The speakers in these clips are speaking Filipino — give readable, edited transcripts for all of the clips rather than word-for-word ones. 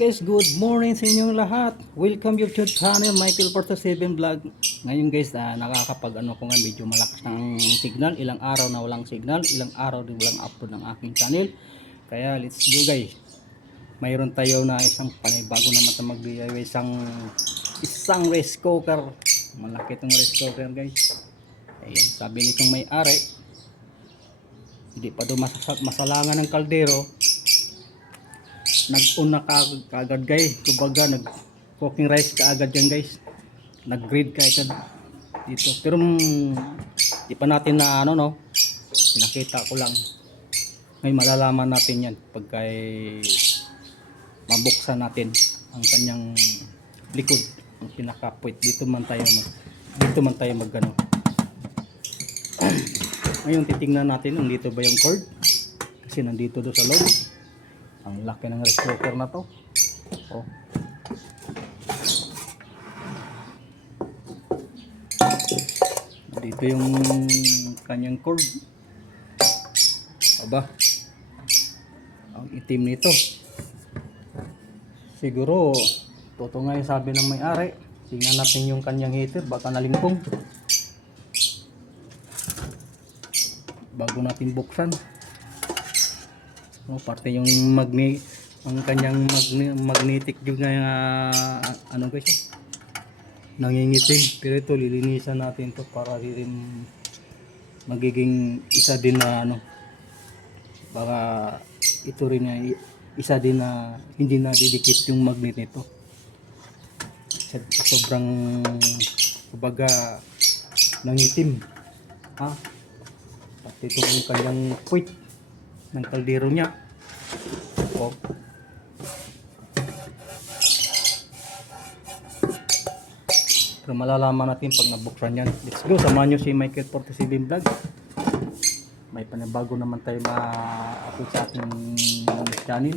Guys, good morning sa inyong lahat. Welcome YouTube channel, Michael 47 Vlog. Ngayon guys, nakakapag ko nga, medyo malakas ng signal. Ilang araw na walang signal, ilang araw din walang upload ng aking channel. Kaya let's go guys. Mayroon tayo na isang panibago naman na mag-DIY, isang rice cooker. Malaki itong rice cooker guys. Ayan, sabi nitong may-ari, hindi pa daw masalangan ng kaldero. Nag-una kaagad guys, kumbaga nag cooking rice kaagad yan guys, nag-grade kaagad dito. Pero di pa natin na pinakita ko lang. May malalaman natin yan pagka mabuksan natin ang kanyang likod, ang pinaka-puwit. Dito man tayo mag ngayon titingnan natin kung dito ba yung cord, kasi nandito do sa loob. Ang laki ng rice cooker na to. Oh. Dito yung kanyang cord. Aba, ang itim nito. Siguro totoo nga yung sabi ng may-ari. Tingnan natin yung kanyang heater, baka nalingkong bago natin buksan. Parte yung ang kanyang magnetic yung guys, nangingitim. Pero ito lilinisan natin to para rin magiging isa din na baka ito rin isa din na hindi na didikit yung magnet nito. Sobrang kumbaga nangitim at ito yung kanyang puwit ng kaldero niya. Oh. Pero malalaman natin pag nabuksan yan. Let's go, samahan nyo si Michael 47 Vlog. May panibago naman tayo ma-upload sa ating channel.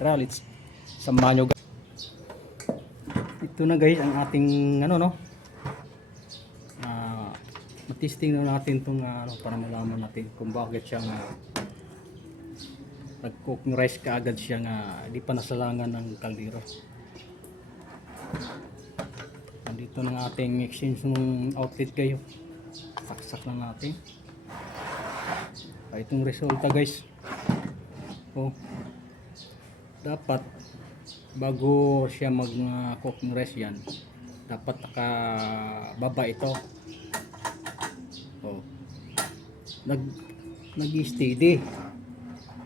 Tara, let's samahan nyo guys. Ito na guys ang ating testing na natin itong para malaman natin kung bakit siya nag-cooking rice kaagad siya hindi pa nasalangan ng kaldero. Nandito ng ating exchange ng outlet kayo. Saksak lang natin. Itong resulta guys. Oh. Dapat bago siya mag-cooking rice yan, dapat nakababa ito. Oh. Nag-steady.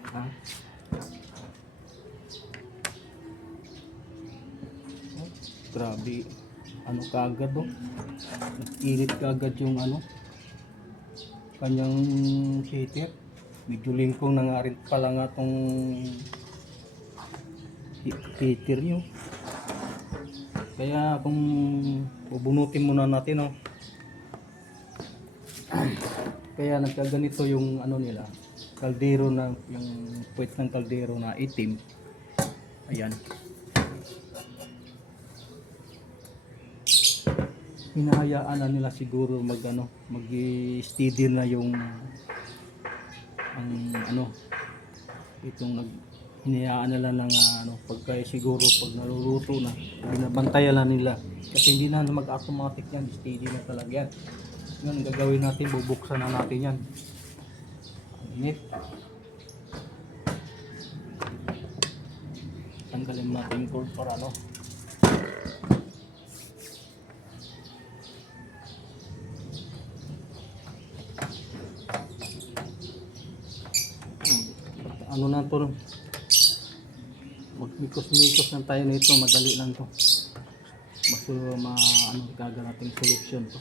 Ha? Oh, grabe. Kaagad nag-init kaagad yung kanyang heater. Medyo lingkong na nga rin pala nga tong heater nyo. Kaya kung bubunutin muna natin kaya nagkaganito yung nila, kaldero na yung puwit ng kaldero na itim. Ayan, hinahayaan na nila siguro mag-steady na yung itong hinayaan nila ng pagka siguro pag naluluto na, binabantayan na nila kasi hindi na mag-automatic yan, steady na talaga yan. Ngayon gagawin natin, bubuksan na natin yan. Ang init. Tanggalin natin yung cord para na to, magmikos-mikos lang tayo nito, madali lang to. Basta gaga natin solution to.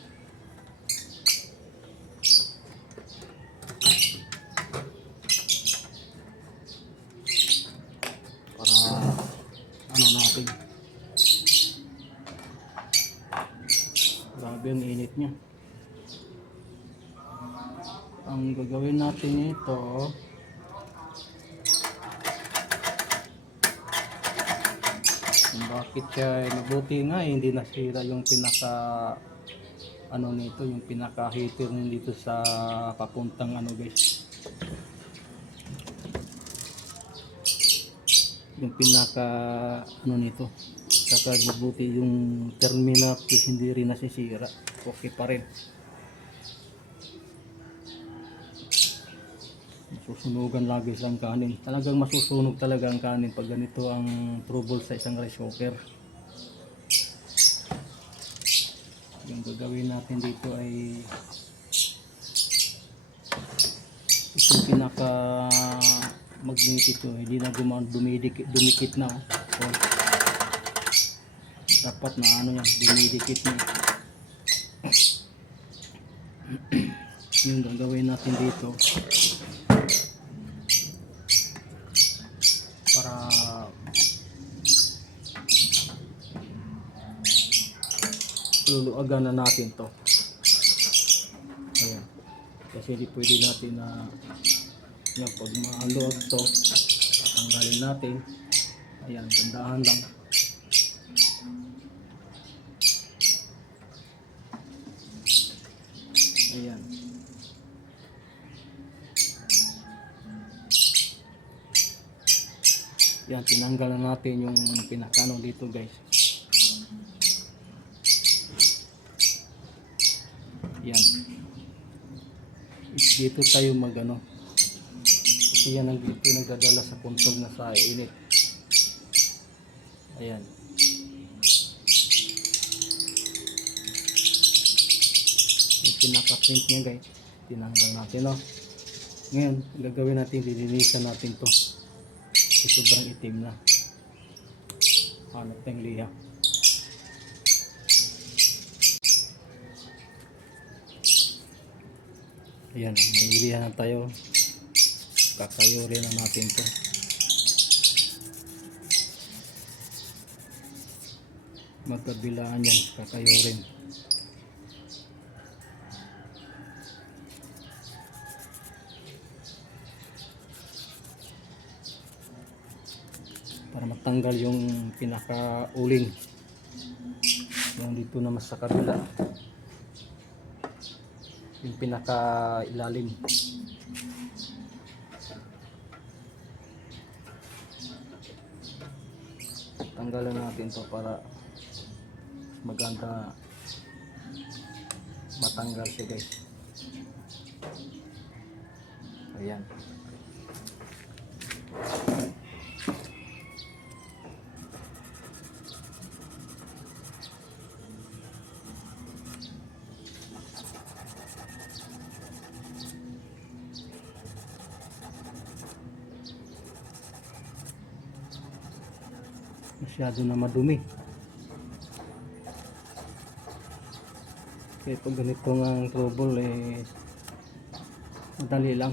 Natin. Grabe ang init niya. Ang gagawin natin ito, kung bakit siya mabuti nga hindi nasira yung pinaka nito, yung pinaka heater dito sa papuntang guys. yung pinaka ano nito, saka mabuti yung terminal is hindi rin nasisira, okay pa rin. Masusunugan lagi ang kanin, talagang masusunog talaga ang kanin pag ganito ang trouble sa isang rice cooker. Yung gagawin natin dito ay itong pinaka magnet ito, hindi na dumikit na, oh. Dapat na ano yan, dumidikit na. Yung gagawin natin dito para luluagan na natin to. Ayan. Kasi di pwede natin na yung pag maluag to, tatanggalin natin. Ayan, tandahan lang. Ayan. Yan, tinanggal na natin yung pinakano dito guys. Yan. Dito tayo magano. Kasi yan ang dito nagdadala sa kuntog na sa init. Ayan. Yung pinaka-print niya guys. Tinanggal natin, no. Ngayon, gagawin natin, lilinisan natin to. Sobrang itim na. Hanap tayong liha. Ayan, may liha na tayo. Kakayurin na natin to. Magkabilaan yan, kakayurin. Para matanggal yung pinaka-uling yung dito naman sa kabila, yung pinaka-ilalim. Tanggalan natin to para maganda matanggal siya guys. Ayan. Masyado na madumi. Kaya pag ganito nga ang trouble madali lang.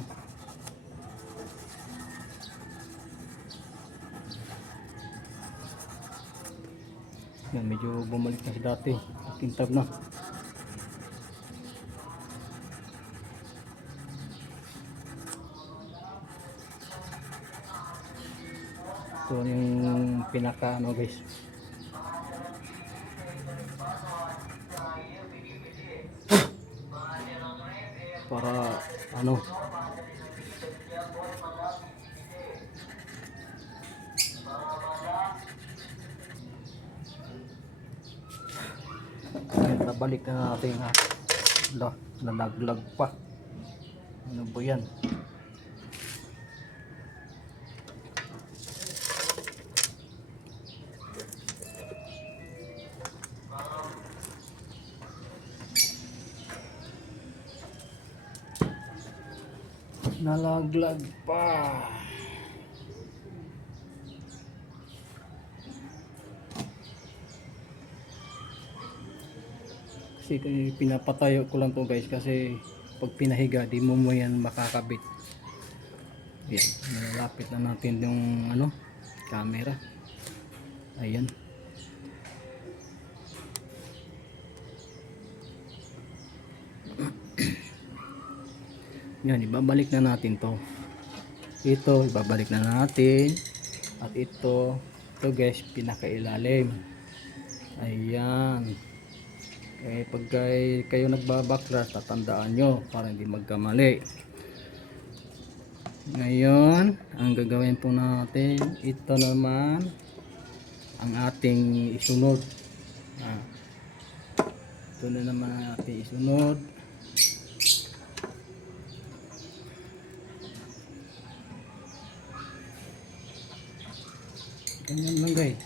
Yan, medyo bumalik na sa dati. Kintab na. Ito yung pinaka ano guys. Para ano, nabalik na natin ha. Nalaglag pa. Ano ba yan? Nalaglag pa. Kasi pinapatayo ko lang to guys, kasi pag pinahiga di mo yan makakabit. Yan, nilalapit na natin yung ano, camera. Ayan. Yan, ibabalik na natin to. Ito, ibabalik na natin. At ito guys, pinakailalim. Ayan. Eh, pag kayo nagbabaklas, tatandaan nyo para hindi magkamali. Ngayon, ang gagawin po natin, ito naman ang ating isunod. Ah, ito na naman ang ating isunod. Ganyan lang guys.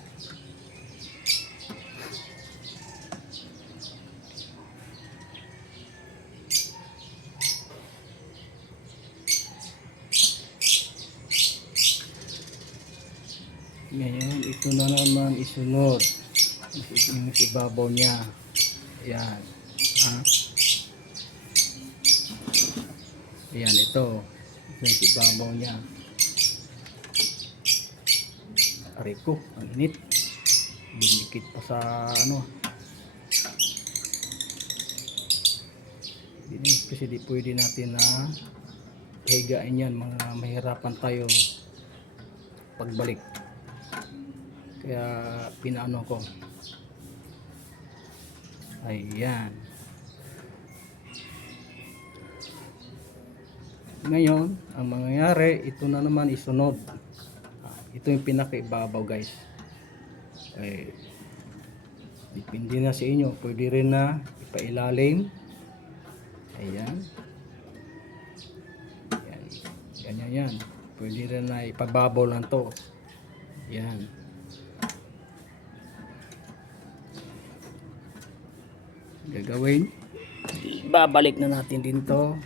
Ngayon, ito na naman isunod. Yung ibabaw niya. Ayan. Ha? Ayan, ito. Ito yung ibabaw niya. Aray ko, ang init. Binikit pa sa ano. Kasi di pwede natin na higain yan. Mga mahirapan tayo pagbalik. Kaya pinaano ko. Ayan. Ngayon, ang mangyayari, ito na naman isunod. Ito yung pinakaibabaw guys. Okay. Depende na sa inyo. Pwede rin na ipailalim. Ayan. Ayan. Ganyan yan. Pwede rin na ipababaw lang to. Ayan. Gagawin. Babalik na natin din to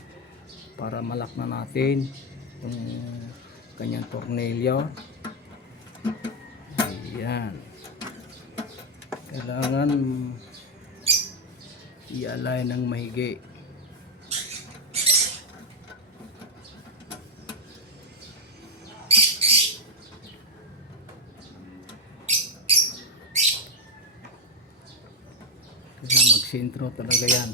para malak na natin yung kanyang tornilyo. Ayan. Kailangan i-align ng mahigi. Kaya magsentro talaga yan.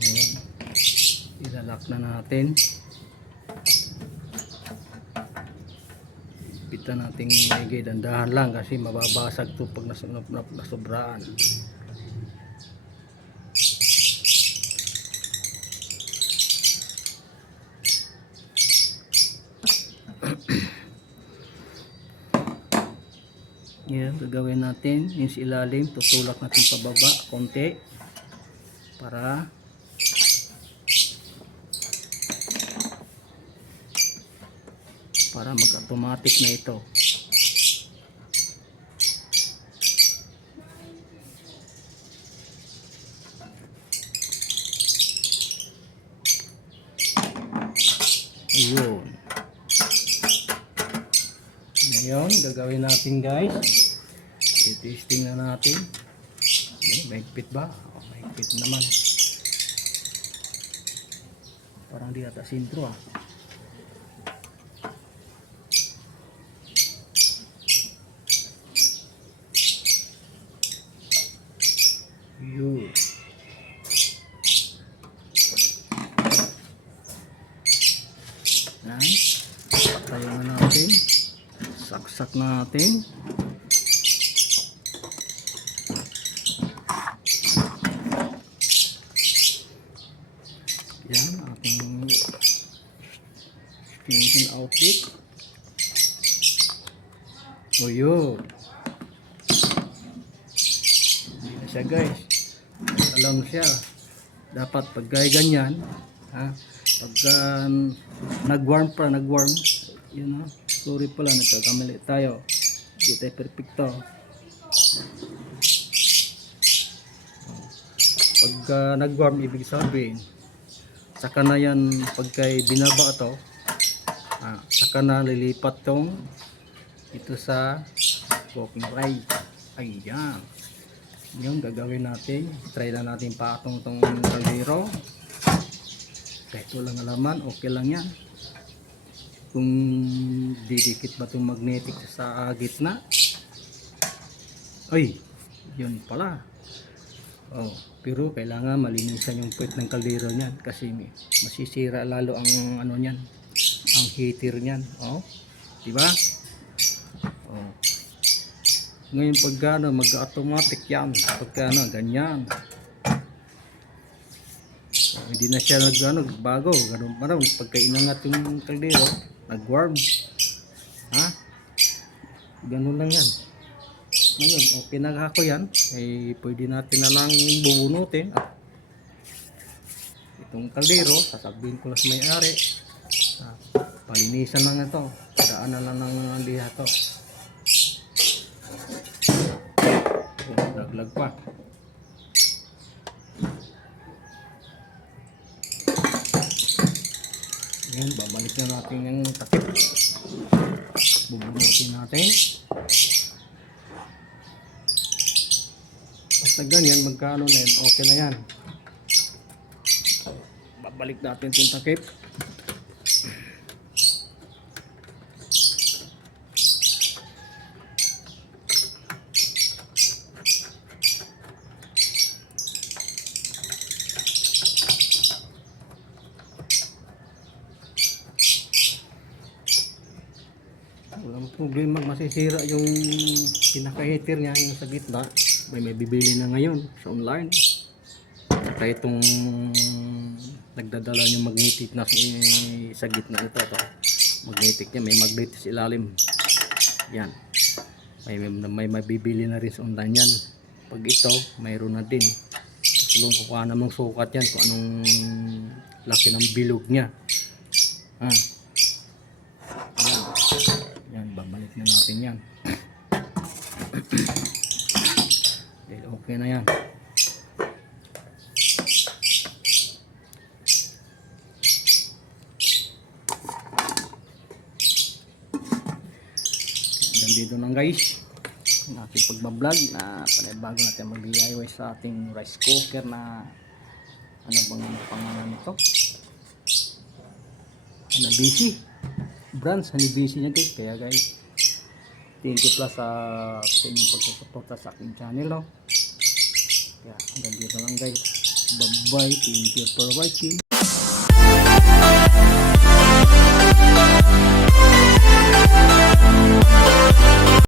Ayan. Ilalak na natin. Pitan natin mahigit. Dandahan lang kasi mababasag ito pag nasobraan. Yan, gagawin natin yung ilalim, tutulak natin pababa konti para mag-automatic na ito. Ayun. Ngayon, gagawin natin guys. I-testing na natin. Mahigpit ba? Oh, mahigpit naman. Parang di ata sintro ah. Yun. Yan. Patayin na natin. Saksak natin. Yan. Ating engine outlet. O yun. Hindi na siya guys. Alam siya. Dapat pag ganyan. Ha? Pagka nag-warm, you know, sorry pala, nagkakamali tayo, hindi tayo perfecto. Pagka nag-warm, ibig sabihin saka na yan, pagka binaba ito, saka na lilipat tong ito sa cooking fry. Ayan, yung gagawin natin, try na natin patong tong kaldero. Kahit walang alaman, okay lang yan. Kung didikit ba itong magnetic sa gitna. Ay, yun pala. Oh, pero kailangan malinisan yung puwet ng kaldero niyan kasi masisira lalo ang ano niyan, ang heater niyan. Oh, di ba? Oh. Ngayon pag mag-automatic yan, pag ganyan. hindi na siya nagbago. Ganun pa rin. Pagka inangat yung kaldero, nag-warm. Ha? Ganun lang yan. Ngayon, okay na ako yan. Eh, pwede natin na lang bubunutin. At itong kaldero, sasabihin ko lang sa may-ari. Palinisan lang ito. Daan na lang ng liha to. Laglag pa. Ngayon, babalik na natin yung takip. Bubunutin natin. Basta ganyan, magkano na yan, okay na yan. Babalik natin yung takip. Walang problema, masisira yung pinaka-heater niya, yung sa gitna. May bibili na ngayon sa online. Kaya itong nagdadala yung magnetic na sa gitna ito. Magnetic niya, may magnet sa ilalim. Yan. May mabibili na rin sa online yan. Pag ito, mayroon na din. Tulong kukuha namang sukat yan kung anong laki ng bilog niya. Yan, babalik na natin yan. Okay na yan. Hanggang dito lang guys ang ating pagbablog na panibago natin mag-DIY sa ating rice cooker na ano bang pangalan nito? Hanabishi brands, Hanabishi niya guys. Kaya guys, thank you plus sa inyong pagsusuporta sa aking channel, no? Kaya hanggang dito lang guys. Bye bye, thank you for watching.